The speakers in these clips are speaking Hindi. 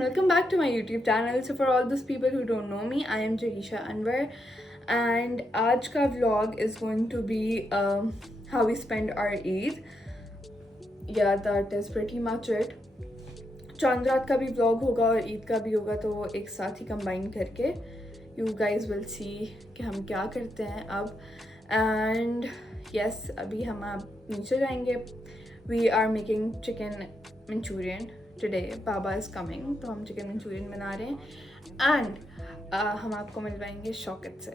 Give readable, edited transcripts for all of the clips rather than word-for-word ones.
and welcome back to my YouTube channel. So for all those people who don't know me, I am Jahisha Anwar and आज का vlog is going to be how we spend our Eid. Yeah, that is pretty much it. चांद रात का भी vlog होगा और ईद का भी होगा, तो एक साथ ही combine करके you guys will see कि हम क्या करते हैं अब. And yes, अभी हम आप नीचे जाएंगे. We are making chicken Manchurian today. Baba is coming, तो हम चिकन मंचूरियन बना रहे हैं एंड हम आपको मिलवाएंगे शौकत से,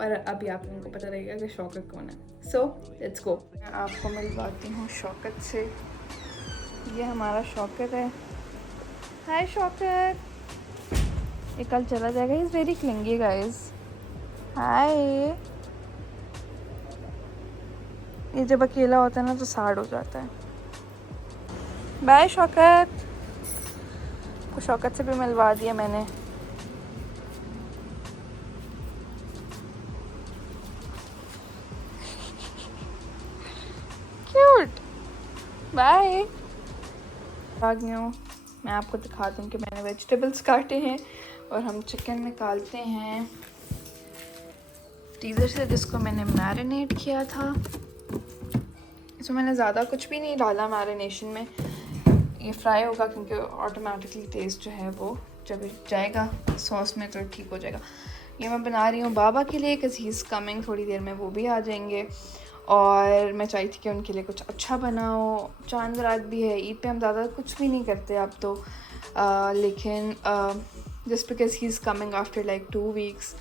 और अभी आप लोगों को पता रहेगा कि शौकत कौन है. So let's go. मैं आपको मिलवाती हूँ शौकत से. ये हमारा शौकत है. हाय शौकत. ये कल चला जाएगा. Is very clingy guys. Hi. ये जब अकेला होता है ना तो सैड हो जाता है. बाय शौकत. को शौकत से भी मिलवा दिया मैंने. क्यूट. बाय. आ गई हूँ. मैं आपको दिखा दूँ कि मैंने वेजिटेबल्स काटे हैं और हम चिकन निकालते हैं फ्रीज़र से, जिसको मैंने मैरिनेट किया था. इसमें मैंने ज़्यादा कुछ भी नहीं डाला मैरिनेशन में. ये फ्राई होगा क्योंकि ऑटोमेटिकली टेस्ट जो है वो जब जाएगा सॉस में तो ठीक हो जाएगा. ये मैं बना रही हूँ बाबा के लिए, बिकॉज़ ही इज़ कमिंग. थोड़ी देर में वो भी आ जाएंगे और मैं चाहती थी कि उनके लिए कुछ अच्छा बनाओ. चांद रात भी है. ईद पे हम ज़्यादा कुछ भी नहीं करते अब तो, लेकिन just because he is coming after like 2 weeks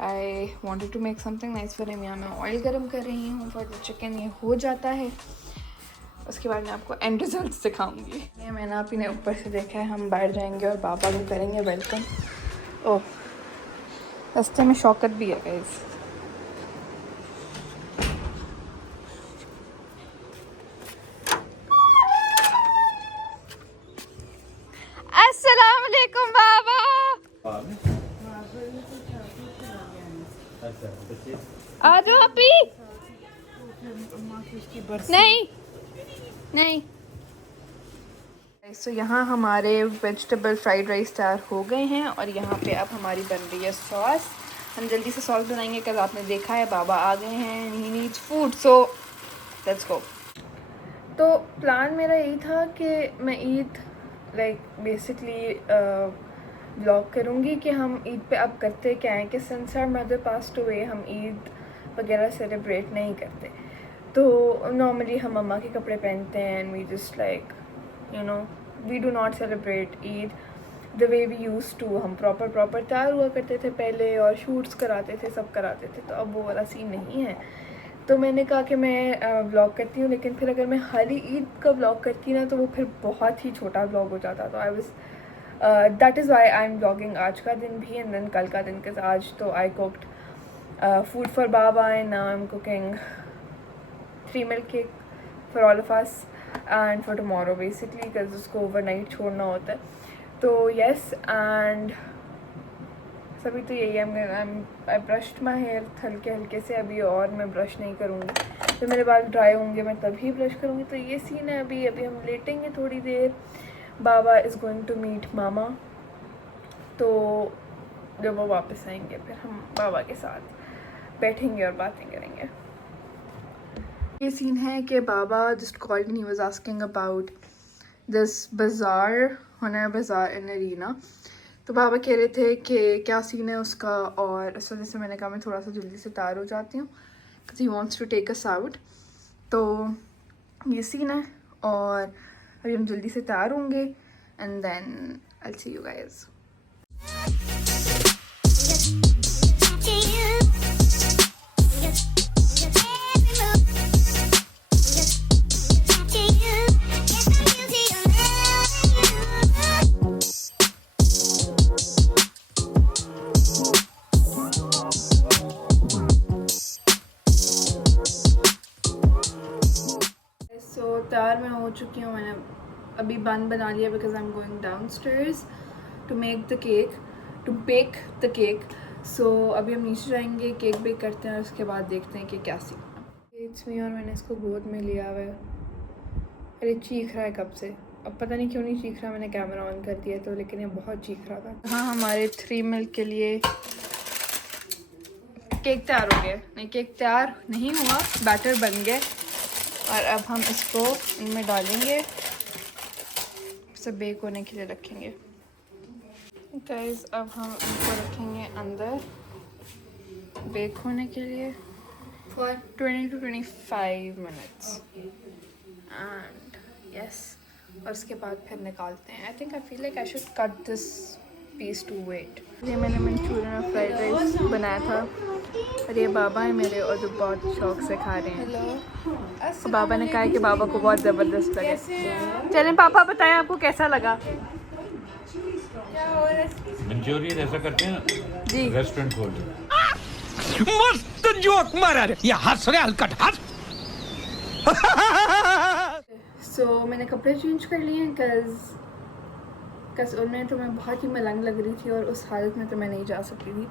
I wanted to make something nice for him. यहाँ मैं ऑयल गर्म कर रही हूँ फॉर द चिकन. ये हो जाता है, उसके बाद मैं आपको एंड रिजल्ट्स दिखाऊंगी. ये मैंने आप ही ने ऊपर से देखा है. हम बैठ जाएंगे और बाबा को करेंगे वेलकम. ओह, रास्ते में शौकत भी है गाइस. अस्सलाम वालेकुम बाबा. आ जाओ अभी. नहीं नहीं. तो यहाँ हमारे वेजिटेबल फ्राइड राइस तैयार हो गए हैं और यहाँ पे अब हमारी बन रही है सॉस. हम जल्दी से सॉस बनाएंगे क्योंकि आपने देखा है बाबा आ गए हैं. He needs food, so let's go. तो प्लान मेरा यही था कि मैं ईद लाइक बेसिकली ब्लॉग करूँगी कि हम ईद पे अब करते क्या हैं कि since our mother passed away हम ईद वगैरह सेलिब्रेट नहीं करते. तो नॉर्मली हम मम्मा के कपड़े पहनते हैं and we just like you know we do not celebrate Eid the way we use to. हम प्रॉपर तैयार हुआ करते थे पहले और शूट्स कराते थे, सब कराते थे. तो अब वो वाला सीन नहीं है. तो मैंने कहा कि मैं व्लॉग करती हूँ, लेकिन फिर अगर मैं हर ईद का व्लॉग करती ना तो वो फिर बहुत ही छोटा व्लॉग हो जाता. तो I was that is why I am vlogging आज का दिन भी एंड देन कल का दिन. बिकॉज आज तो आई cooked food for Baba and now I'm cooking 3 milk cake for all of us and for tomorrow basically because उसको overnight छोड़ना होता है. तो yes, and सभी तो यही है. I brushed my hair हल्के से अभी, और मैं ब्रश नहीं करूँगी. जब मेरे बाल ड्राई होंगे मैं तभी ब्रश करूँगी. तो ये सीन है. अभी हम लेटेंगे थोड़ी देर. बाबा is going to meet mama. तो जब वो वापस आएंगे फिर हम बाबा के साथ बैठेंगे और बातें करेंगे. ये सीन है कि Baba just called me, he was asking about this bazaar, Hunar बाज़ार इन अरीना. तो बाबा कह रहे थे कि क्या सीन है उसका, और इस वजह से मैंने कहा मैं थोड़ा सा जल्दी से तैयार हो जाती हूँ because he wants to take us out. तो ये सीन है और अभी हम जल्दी से तैयार होंगे and then I will see you guys. तैयार मैं हो चुकी हूँ. मैंने अभी बन बना लिया because I am going downstairs to make the cake, to bake the cake. So अभी हम नीचे जाएंगे, केक बेक करते हैं और उसके बाद देखते हैं कि क्या सीखना. इट्स मी, और मैंने इसको गोद में लिया हुआ है. अरे चीख रहा है कब से. अब पता नहीं क्यों नहीं चीख रहा, मैंने कैमरा ऑन कर दिया तो, लेकिन ये बहुत चीख रहा था। हाँ, हमारे 3 मिल्क के लिए केक तैयार हो गया। नहीं, केक तैयार नहीं हुआ, बैटर बन गए और अब हम इसको इनमें डालेंगे, सब बेक होने के लिए रखेंगे। गाइस अब हम इनको रखेंगे अंदर बेक होने के लिए for 20 to 25 minutes and yes, और उसके बाद फिर निकालते हैं। I think I feel like I should cut this piece to wait. ये मैंने मंचूरियन और फ्राइड राइस बनाया था और ये बाबा है मेरे और जो बहुत शौक से खा रहे हैं। हेलो। बाबा ने कहा कि बाबा को बहुत ज़बरदस्त लगे। चलें पापा बताएं आपको कैसा लगा। मंचूरियन ऐसा करते हैं ना जी, रेस्टोरेंट खोल दो। मस्त जोक मारा रे, ये हंस रहे हलकट हंस। सो मैंने कपड़े चेंज कर लिए कस उनमें तो मैं बहुत ही मलंग लग रही थी और उस हालत में तो मैं नहीं जा सकती थी।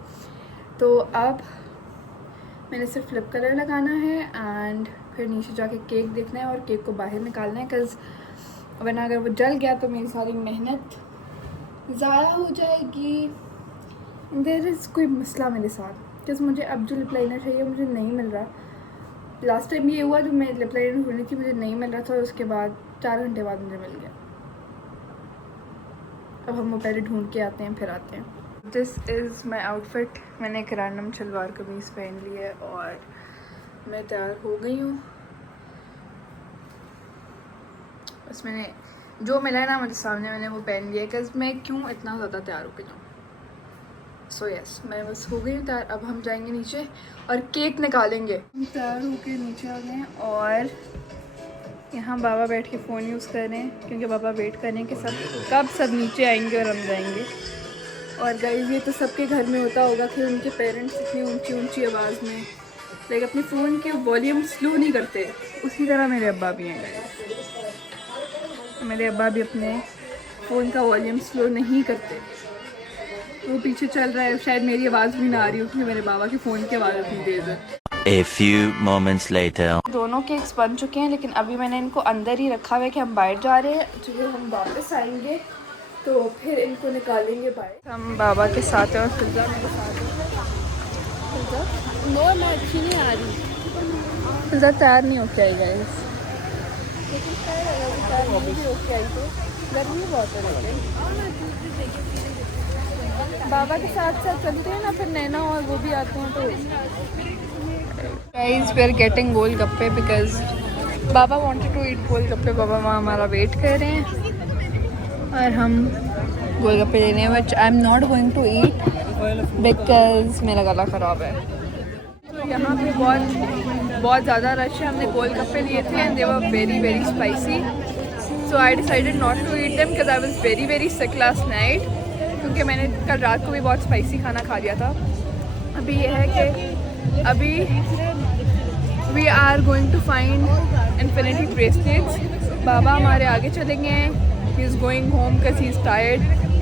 तो अब मैंने सिर्फ फ्लिप कलर लगाना है एंड फिर नीचे जाके केक देखना है और केक को बाहर निकालना है, कज़ वरना अगर वो जल गया तो मेरी सारी मेहनत ज़ाया हो जाएगी। देयर इज़ कोई मसला मेरे साथ, क्योंकि मुझे अब जो लिप लाइनर चाहिए मुझे नहीं मिल रहा। लास्ट टाइम ये हुआ, जो मैं लिप लाइनर ढूंढी थी मुझे नहीं मिल रहा था और उसके बाद 4 घंटे बाद मुझे मिल गया। अब हम वो पहले ढूंढ के आते हैं फिर आते हैं। This is my outfit. मैंने एक रैंडम शलवार कमीज़ पहन ली है और मैं तैयार हो गई हूँ। बस मैंने जो मिला है ना मुझे सामने, मैंने वो पहन लिया है, बिकॉज मैं क्यों इतना ज़्यादा तैयार हो गई हूँ। सो यस, मैं बस हो गई हूँ तैयार। अब हम जाएंगे नीचे और केक निकालेंगे। हम तैयार होके नीचे आ गए हैं और यहाँ बाबा बैठ के फ़ोन यूज़ कर रहे हैं, क्योंकि बाबा वेट कर रहे हैं कि कब सब नीचे आएंगे और हम जाएंगे। और गाइस ये तो सबके घर में होता होगा कि उनके पेरेंट्स इतनी ऊंची ऊंची आवाज़ में लाइक अपने फ़ोन के वॉल्यूम स्लो नहीं करते, उसी तरह मेरे अब्बा भी हैं गाइस। मेरे अब्बा भी अपने फ़ोन का वॉल्यूम स्लो नहीं करते। वो पीछे चल रहा है, शायद मेरी आवाज़ भी ना आ रही हो क्योंकि मेरे बाबा के फ़ोन की आवाज़ इतनी तेज़ है। A few moments later. दोनों केक्स बन चुके हैं, लेकिन अभी मैंने इनको अंदर ही रखा हुआ है कि हम बाहर जा रहे हैं। जब हम वापस आएंगे तो फिर इनको निकालेंगे बाहर। हम बाबा के साथ हैं और फिजा मेरे साथ है। नो, मैं अच्छी नहीं आ रही। फिजा तैयार नहीं होके आई गाइस, लेकिन तैयार नहीं होके आई तो गर्मी बहुत है। बाबा के साथ साथ चलते हैं ना, फिर नैना और वो भी आते हैं। तो guys we are getting golgappe because Baba wanted to eat golgappe. Baba वहाँ हमारा वेट कर रहे हैं और हम गोलगप्पे ले रहे हैं, which I am not going to eat because मेरा गला ख़राब है। यहाँ पे बहुत ज़्यादा रश है। हमने गोलगप्पे लिए थे and they were very very spicy, so I decided not to eat them because I was very very sick last night, क्योंकि मैंने कल रात को भी बहुत स्पाइसी खाना खा लिया था। अभी यह है कि अभी we are going to find infinity bracelets. Baba हमारे आगे चले गए हैं, he is going home because he is tired.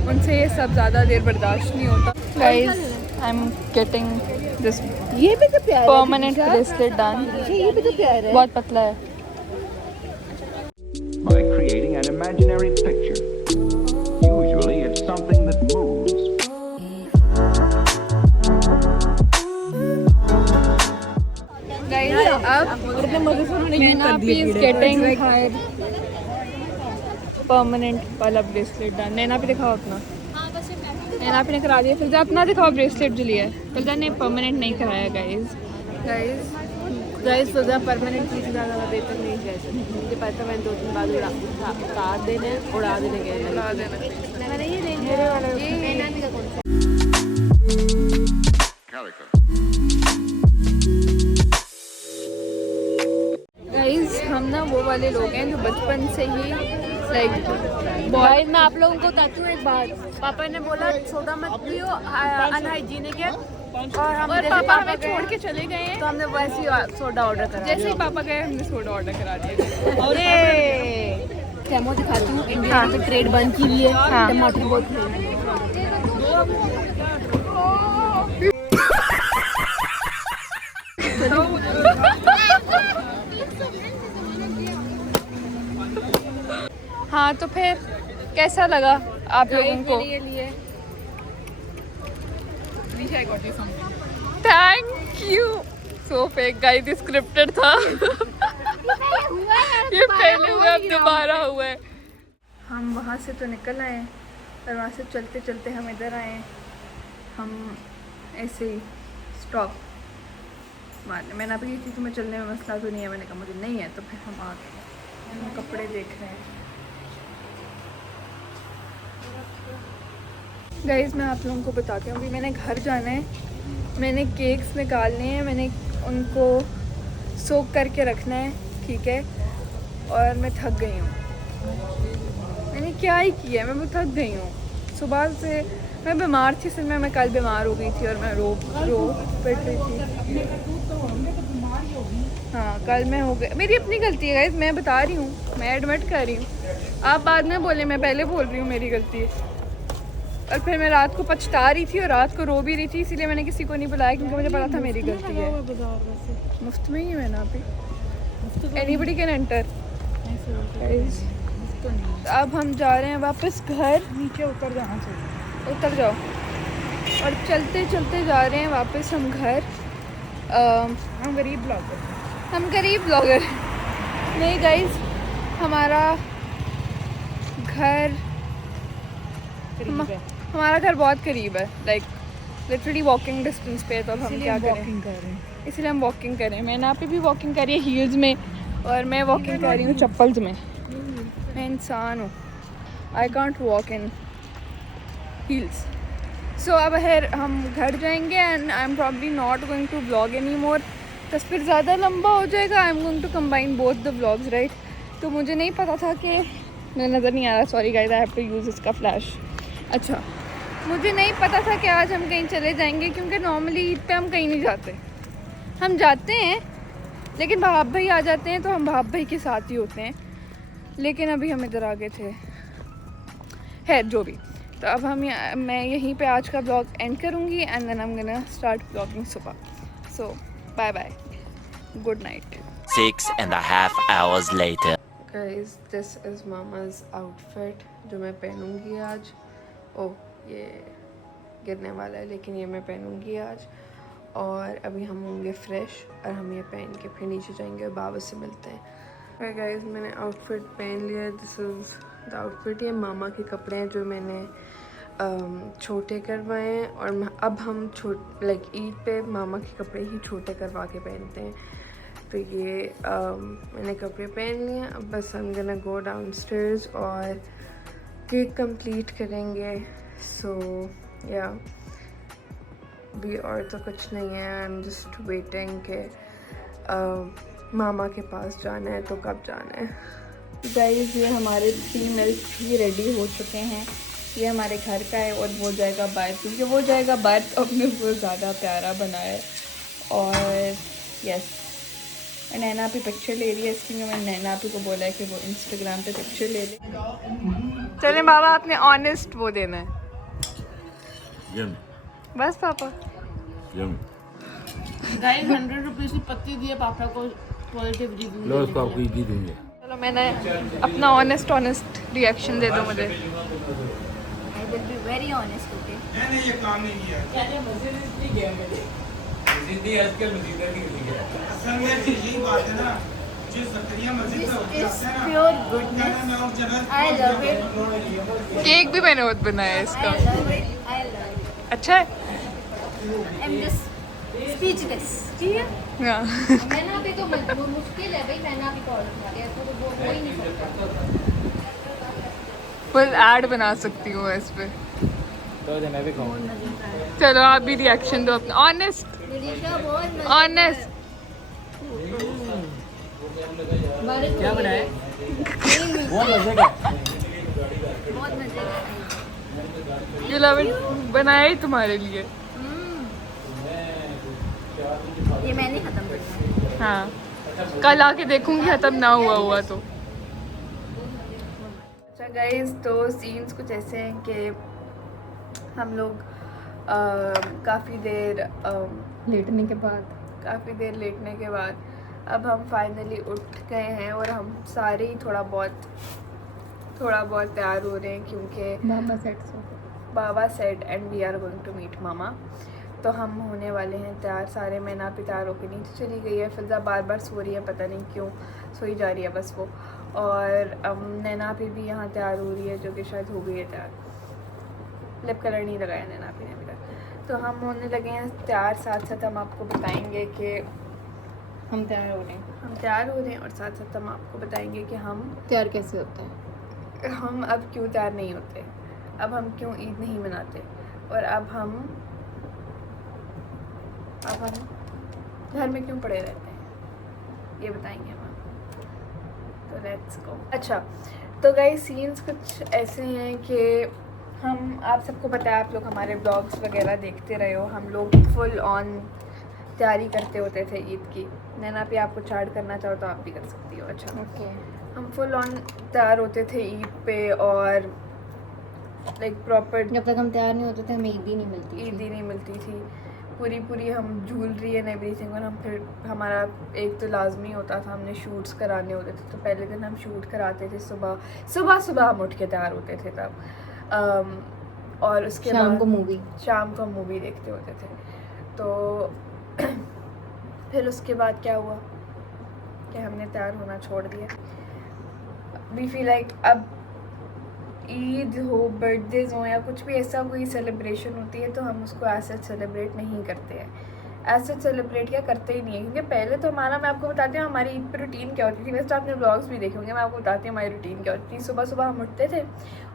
उनसे ये सब ज़्यादा देर बर्दाश्त नहीं होता। Guys I am getting this, ये भी तो प्यारा है, परमानेंट ब्रेसलेट डन। ये भी तो प्यारा है। बहुत पतला है। By creating an imaginary picture. Usually it's something that moves. Guys, अब नैना is getting परमानेंट वाला ब्रेसलेट डन। नैना भी दिखाओ अपना। नैना भी ने करा दिया। फिर अपना दिखाओ ब्रेसलेट जो लिया है। फिर ने परमानेंट नहीं कराया गाइस तो परमानेंट चीज़ ज़्यादा बेहतर नहीं है। मुझे पता, मैंने 2-3 बार उतार देने उड़ा देने गए। उड़ा देना। मैंने ये नहीं, मेरे वाले गाइस हम ना वो वाले लोग हैं जो बचपन से ही लाइक भाई, मैं आप लोगों को बताती हूँ एक बात। पापा ने बोला सोडा मत पियो, अनहाइजीनिक है, और हम और पापा हमें छोड़ के चले गए हैं, तो हमने वैसे ही सोडा ऑर्डर करा। जैसे ही पापा गए हमने सोडा ऑर्डर करा दिया। अरे डेमो दिखाती हूँ। इंडिया में ट्रेड बंद की हुई है, टमाटर बहुत महंगे हैं। हाँ तो फिर कैसा लगा आप लोगों को? Thank you. So fake guys, scripted था। ये पहले हुआ, अब दोबारा हुआ है। हम वहाँ से तो निकल आए और वहाँ से चलते चलते हम इधर आए। हम ऐसे ही स्टॉप मारने, मैंने अभी थी तुम्हें चलने में मसला तो नहीं है, मैंने कहा मुझे नहीं है, तो फिर हम आ गए। हम कपड़े देख रहे हैं गाइस। मैं आप लोगों को बताती हूँ, अभी मैंने घर जाना है, मैंने केक्स निकालने हैं, मैंने उनको सोक करके रखना है, ठीक है। और मैं थक गई हूँ, मैंने क्या ही किया, मैं थक गई हूँ। सुबह से मैं बीमार थी, सिर्फ मैं कल बीमार हो गई थी और मैं रो पिट रही थी। हाँ कल मैं हो गई, मेरी अपनी गलती है गाइस, मैं बता रही हूँ, मैं एडमिट कर रही हूँ। आप बाद में बोले, मैं पहले बोल रही हूँ मेरी गलती है। और फिर मैं रात को पछता रही थी और रात को रो भी रही थी, इसीलिए मैंने किसी को नहीं बुलाया क्योंकि मुझे पता था मेरी गलती है। मुफ्त में ही है ना अभी, एनीबडी कैन एंटर। अब हम जा रहे हैं वापस घर, नीचे उतर जाना चाहिए, उतर जाओ। और चलते चलते जा रहे हैं वापस हम घर। हम गरीब ब्लॉगर नहीं गाइस, हमारा घर हमारा घर बहुत करीब है, लाइक लिटरली वॉकिंग डिस्टेंस पे है। तो हम क्या करें, इसलिए हम वॉकिंग करें। मैं ना पे भी वॉकिंग कर रही है हील्स में, और मैं वॉकिंग कर रही हूँ चप्पल्स में। मैं इंसान हूँ, I can't walk in heels. So अब हम घर जाएंगे and I am probably not going to vlog any more, बस फिर ज़्यादा लंबा हो जाएगा। I am going to combine both the vlogs, right. तो मुझे नहीं पता था कि, मुझे नज़र नहीं आ रहा, sorry guys, I have to use इसका फ्लैश। अच्छा, मुझे नहीं पता था कि आज हम कहीं चले जाएंगे, क्योंकि नॉर्मली ईद पे हम कहीं नहीं जाते। हम जाते हैं लेकिन भाप भाई आ जाते हैं तो हम भाप भाई के साथ ही होते हैं। लेकिन अभी हम इधर आ गए थे, है जो भी। तो अब मैं यहीं पे आज का ब्लॉग एंड करूँगी and then I am gonna start blogging सुबह। So bye bye, good night. 6.5 hours later. Guys, this is मामा's आउटफिट जो मैं पहनूँगी आज। ओह, ये गिरने वाला है, लेकिन ये मैं पहनूँगी आज। और अभी हम होंगे फ्रेश और हम ये पहन के फिर नीचे जाएंगे और बाबा से मिलते हैं। गाइस, मैंने आउटफिट पहन लिया। This is the outfit. ये मामा के कपड़े हैं जो मैंने छोटे करवाए हैं, और अब हम लाइक ईद पे मामा के कपड़े ही छोटे करवा के पहनते हैं। तो ये मैंने कपड़े पहन लिए। अब बस हम गोना गो डाउनस्टेयर्स और केक कंप्लीट करेंगे। सो या भी और तो कुछ नहीं है, आई एम जस्ट वेटिंग के मामा के पास जाना है तो कब जाना है। गाइस, ये हमारे 3 मिल्क भी रेडी हो चुके हैं। ये हमारे घर का है और वो जाएगा बाहर, क्योंकि वो जाएगा बाहर तो अपने बहुत ज़्यादा प्यारा बना है। और यस, नैना भी पिक्चर ले रही है, इसलिए मैंने नैना भी को बोला है कि वो इंस्टाग्राम पे पिक्चर ले ले। चलें बाबा, आपने ऑनेस्ट वो देना है। बस पापा। गाइस 100 रुपीज़ की पत्ती दिए पापा को पॉजिटिव रिव्यू। लो उसको आपको इजी दूंगे। चलो, मैंने अपना ऑनेस्ट रिएक्शन दे दो मुझे। I will be very honest, okay? मैंने ये काम नहीं किया। असल में यही बात है ना, जो ज़करिया मस्जिद This में is जाता है ना, pure goodness. मैं उस जगह I love it. केक भी मैंने खुद बनाया है इसका। I love it. I love it. अच्छा है। I'm just speechless. ठीक है? हाँ। मैंने अभी तो वो मुश्किल है भाई, मैंने अभी कॉल उठा लिया तो वो हो ही नहीं सकता। फुल ऐड बना सकती हूँ इस पे। तो मैं भी खाऊं। चलो आप भी रिएक्शन दो अपना ऑनेस्ट। निरीशा बहुत मजे ऑनेस्ट। क्या बनाया? बहुत मजे का। बहुत मजे का। यू लव इट, बनाया ही तुम्हारे लिए। ये मैंने खत्म कर दिया। हाँ, कल आके देखूंगी खत्म ना हुआ तो। अच्छा गाइस, तो सीन्स कुछ ऐसे हैं कि हम लोग काफ़ी देर लेटने के बाद अब हम फाइनली उठ गए हैं और हम सारे ही थोड़ा बहुत थोड़ा बहुत तैयार हो रहे हैं क्योंकि Baba set and we are going to meet mama, तो हम होने वाले हैं तैयार सारे। मैना भी तैयार होकर नीचे चली गई है, फिजा बार बार सो रही है, पता नहीं क्यों सोई जा रही है बस वो। और नैना भी यहाँ तैयार हो रही है, जो कि शायद हो गई है तैयार। लिप कलर नहीं लगाया नैना भी ने अभी तक। तो हम होने लगे हैं तैयार, साथ साथ हम आपको बताएंगे कि हम तैयार हो रहे हैं। हम तैयार हो रहे हैं, और साथ साथ हम आपको बताएंगे कि हम तैयार कैसे होता है, हम अब क्यों तैयार नहीं होते, अब हम क्यों ईद नहीं मनाते, और अब हम घर में क्यों पड़े रहते हैं, ये बताएंगे हम आपको। तो लेट्स गो। अच्छा, तो गाइस सीन्स कुछ ऐसे हैं कि हम, आप सबको पता है, आप लोग हमारे ब्लॉग्स वगैरह देखते रहे हो, हम लोग फुल ऑन तैयारी करते होते थे ईद की। नैना भी आपको चार्ट करना चाहो तो आप भी कर सकती हो। अच्छा, ओके। हम फुल ऑन तैयार होते थे ईद पे, और लाइक प्रॉपर जब तक हम तैयार नहीं होते थे हमें ईद ही नहीं मिलती ईद ही नहीं मिलती थी। पूरी हम ज्वेलरी एंड एवरीथिंग, और हम फिर हमारा एक तो लाजमी होता था, हमने शूट्स कराने होते थे, तो पहले दिन हम शूट कराते थे सुबह हम उठ के तैयार होते थे तब। और उसके शाम बाद को मूवी देखते होते थे। तो फिर उसके बाद क्या हुआ कि हमने तैयार होना छोड़ दिया। वी फील लाइक अब ईद हो, बर्थडेज हो, या कुछ भी ऐसा कोई सेलिब्रेशन होती है तो हम उसको ऐसे सेलिब्रेट नहीं करते हैं, ऐसे सेलिब्रेट क्या करते ही नहीं है। क्योंकि पहले तो हमारा, मैं आपको बताती हूँ हमारी ईद पर रूटीन क्या होती थी। वैसे तो आपने ब्लॉग्स भी देखे होंगे, मैं आपको बताती हूँ हमारी रूटीन क्या होती थी। सुबह हम उठते थे,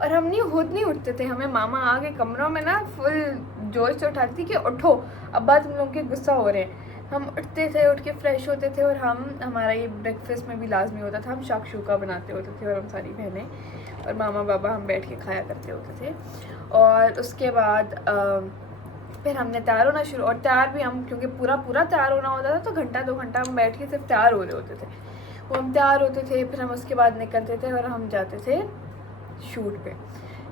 और हम खुद नहीं उठते थे, हमें मामा आके कमरों में ना फुल जोश से उठाती थी कि उठो, अब्बा तुम लोग के गुस्सा हो रहे हैं। हम उठते थे, उठ के फ्रेश होते थे, और हमारा ये ब्रेकफास्ट में भी लाजमी होता था, हम शाकशुका बनाते होते थे, और हम सारी बहनें और मामा बाबा हम बैठ के खाया करते होते थे। और उसके बाद फिर हमने तैयार होना शुरू, और तैयार भी हम, क्योंकि पूरा तैयार होना होता था, तो घंटा 2 घंटा हम बैठ के सिर्फ तैयार हो रहे होते थे। वो हम तैयार होते थे, फिर हम उसके बाद निकलते थे और हम जाते थे शूट पे।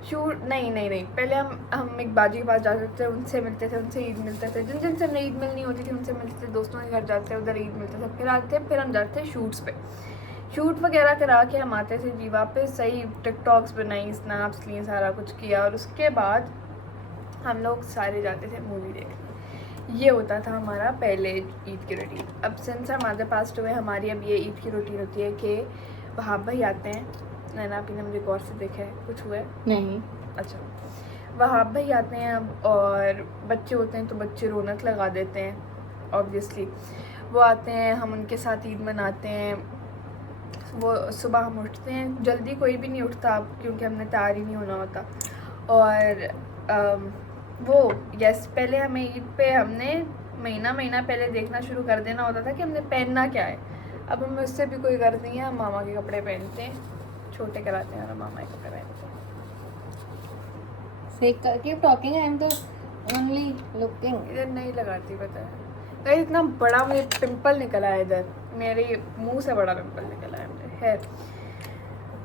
शूट नहीं, पहले हम एक बाजी के पास जाते थे, उनसे मिलते थे, उनसे ईद मिलते थे, जिनसे हमने ईद मिलनी होती थी उनसे मिलते थे, दोस्तों के घर जाते थे, उधर ईद मिलते थे, फिर आते थे, फिर हम जाते थे शूट्स पे। शूट वगैरह करा के हम आते थे जी वापस, सही टिकटॉक्स बनाई, स्नैप्स लिए, सारा कुछ किया, और उसके बाद हम लोग सारे जाते थे मूवी देखने। ये होता था हमारा पहले ईद की रूटीन। अब since our mother passed away, हमारी अब ये ईद की रूटीन होती है कि वहाब भाई आते हैं। नैना आपने मुझे गौर से देखा है, कुछ हुआ है? नहीं। अच्छा, वहाब भाई आते हैं अब, और बच्चे होते हैं तो बच्चे रौनक लगा देते हैं ऑब्वियसली। वो आते हैं, हम उनके साथ ईद मनाते हैं। वो सुबह हम उठते हैं, जल्दी कोई भी नहीं उठता अब, क्योंकि हमने तैयार ही नहीं होना होता। और पहले हमें ईद पे हमने महीना पहले देखना शुरू कर देना होता था कि हमने पहनना क्या है। अब हमें उससे भी कोई गर्ज नहीं है, हम मामा के कपड़े पहनते हैं, छोटे कराते हैं और मामा के कपड़े पहनते हैं। Keep talking, I am the only looking. इधर नहीं लगाती, पता है तो इतना बड़ा मुझे पिंपल निकला है, इधर मेरे मुंह से बड़ा पिंपल निकला है मुझे। है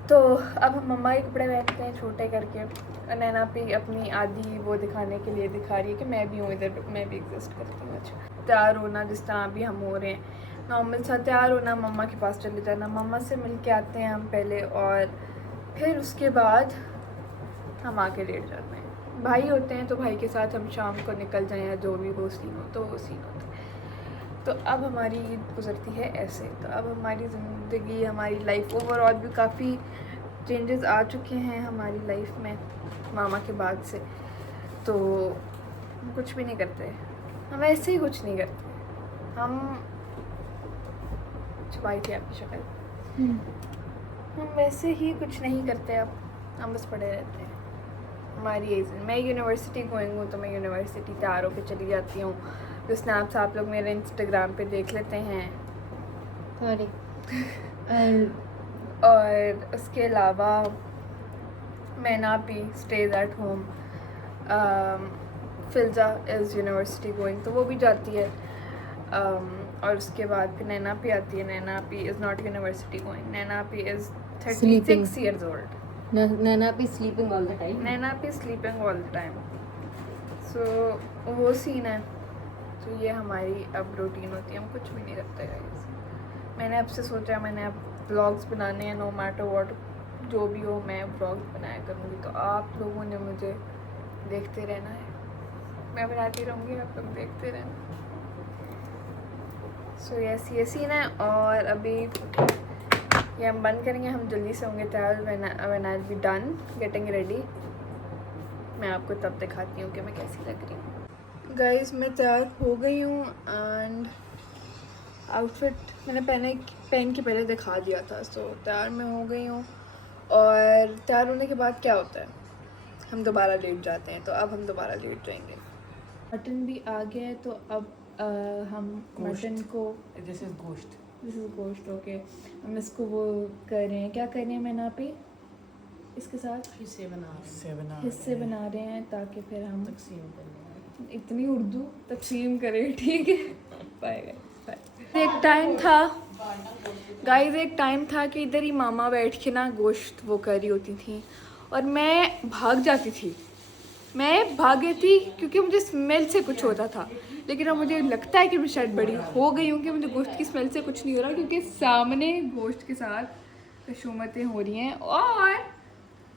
तो अब हम मम्मा के कपड़े पहनते हैं छोटे करके। और नैना भी अपनी आधी वो दिखाने के लिए दिखा रही है कि मैं भी हूँ इधर, मैं भी एग्जिस्ट करती हूँ। अच्छा, तैयार होना जिस तरह भी हम हो रहे हैं नॉर्मल सा तैयार होना, मम्मा के पास चले जाना, मम्मा से मिल के आते हैं हम पहले, और फिर उसके बाद हम आके लेट जाते हैं। भाई होते हैं तो भाई के साथ हम शाम को निकल जाएं, या जो भी वो सीन हो तो वो सीन होता है। तो अब हमारी ईद गुजरती है ऐसे। तो अब हमारी ज़िंदगी, हमारी लाइफ ओवरऑल भी काफ़ी चेंजेस आ चुके हैं हमारी लाइफ में मामा के बाद से। तो हम कुछ भी नहीं करते, हम ऐसे ही कुछ नहीं करते। हम छुपाई थी आपकी शक्ल, हम वैसे ही कुछ नहीं करते। अब हम बस पड़े रहते हैं। हमारी एज, मैं यूनिवर्सिटी गोइंग हूँ तो मैं यूनिवर्सिटी तैयार होकर चली जाती हूँ। जो स्नैप्स आप लोग मेरे इंस्टाग्राम पे देख लेते हैं। Sorry. और उसके अलावा मैना भी stage at home. Filza is university going, तो वो भी जाती है। और उसके बाद फिर नैना भी आती है। नैना भी इज़ नॉट यूनिवर्सिटी गोइंग, नैना भी is 36 years old. Nana is sleeping all the time. नैना भी स्लीपिंग ऑल द टाइम। सो वो सीन है। तो ये हमारी अब रूटीन होती है, हम कुछ भी नहीं करते गाइस। मैंने अब से सोचा, मैंने अब व्लॉग्स बनाने हैं नो मैटर व्हाट, जो भी हो मैं व्लॉग बनाया करूँगी, तो आप लोगों ने मुझे देखते रहना है, मैं बनाती रहूँगी, आप लोग देखते रहना। सो यस ये सीन है। और अभी ये हम बंद करेंगे, हम जल्दी से होंगे तैयार। When I be done getting ready मैं आपको तब दिखाती हूँ कि मैं कैसी लग रही हूँ। गाइस मैं तैयार हो गई हूँ एंड आउटफिट मैंने पहन के पहले दिखा दिया था। सो तैयार मैं हो गई हूँ और तैयार होने के बाद क्या होता है, हम दोबारा लेट जाते हैं। तो अब हम दोबारा लेट जाएंगे। मटन भी आ गया है, तो अब हम मटन को दिस इज गोश्त ओके, हम इसको वो कर रहे हैं, क्या कर रहे हैं मैं यहाँ पे इसके साथ हिस्से बना रहे हैं ताकि फिर हम तकसीम करने इतनी उर्दू तकसीम करें। ठीक है बाय। एक टाइम था गाइस, एक टाइम था कि इधर ही मामा बैठ के ना गोश्त वो कर रही होती थी और मैं भाग जाती थी। मैं भाग गई थी क्योंकि मुझे स्मेल से कुछ होता था, लेकिन अब मुझे लगता है कि मैं शायद बड़ी हो गई हूँ कि मुझे गोश्त की स्मेल से कुछ नहीं हो रहा, क्योंकि सामने गोश्त के साथ कशूमतें हो रही हैं। और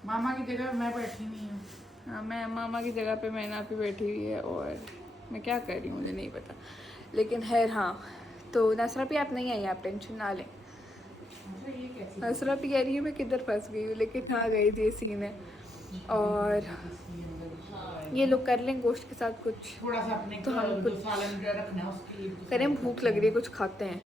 मामा की जगह मैं बैठी नहीं हूँ। हाँ, मैं मामा की जगह पे मैंने आप ही बैठी हुई है और मैं क्या कर रही हूँ मुझे नहीं पता, लेकिन खैर हाँ। तो नसरा भी आप नहीं आई, आप टेंशन ना लें। नसरा भी कह रही है मैं किधर फंस गई हूँ, लेकिन हाँ गई ये सीन है। और ये लोग कर लें गोश्त के साथ कुछ, थोड़ा सा अपने तो हम कुछ सालन रखना है उसकी करें, भूख लग रही है कुछ खाते हैं।